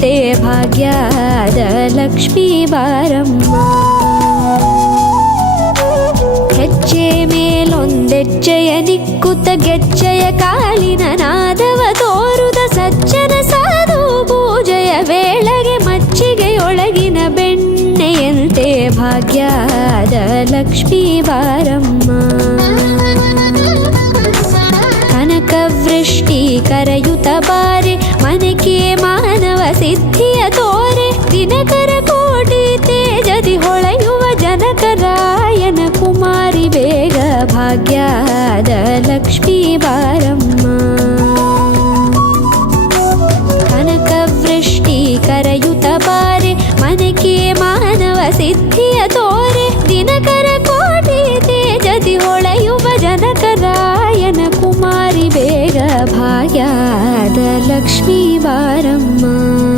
ತೇ ಭಾಗ್ಯದ ಲಕ್ಷ್ಮೀ ಬಾರಮ್ಮ. ಹೆಜ್ಜೆ ಮೇಲೊಂದೆಜ್ಜೆಯ ನಿಕ್ಕುತ್ತ ಗೆಜ್ಜೆಯ ಕಾಲಿನ ನಾದವ ತೋರುದ ಸಜ್ಜನ ಸಾಧು ಪೂಜೆಯ ವೇಳೆಗೆ ಮಜ್ಜಿಗೆಯೊಳಗಿನ ಬೆಣ್ಣೆಯಂತೆ ಭಾಗ್ಯದ ಲಕ್ಷ್ಮೀ ಬಾರಮ್ಮ. ಕನಕವೃಷ್ಟಿ ಕರೆಯುತ್ತ ಬಾರೆ ಮನಕೆ ಮಾನವ ಸಿದ್ಧಿಯ ತೋರೆ ದಿನಕರ ಕೋಟಿ ತೇಜದಿ ಹೊಳೆಯುವ ಜನಕರಾಯನ ಕುಮಾರಿ ಬೇಗ ಭಾಗ್ಯದ ಲಕ್ಷ್ಮೀ ಬಾರಮ್ಮ. ಕನಕವೃಷ್ಟಿ ಕರೆಯುತ್ತ ಬಾರೆ ಮನಕೆ ಮಾನವ ಸಿದ್ಧಿಯ ತೋರೆ ದಿನಕರ ಕೋಟಿ ತೇಜದಿ ಹೊಳೆಯುವ ಜನಕರಾಯನ ಕುಮಾರಿ ಬೇಗ ಭಾಗ್ಯದ ಲಕ್ಷ್ಮೀ ಬಾರಮ್ಮ.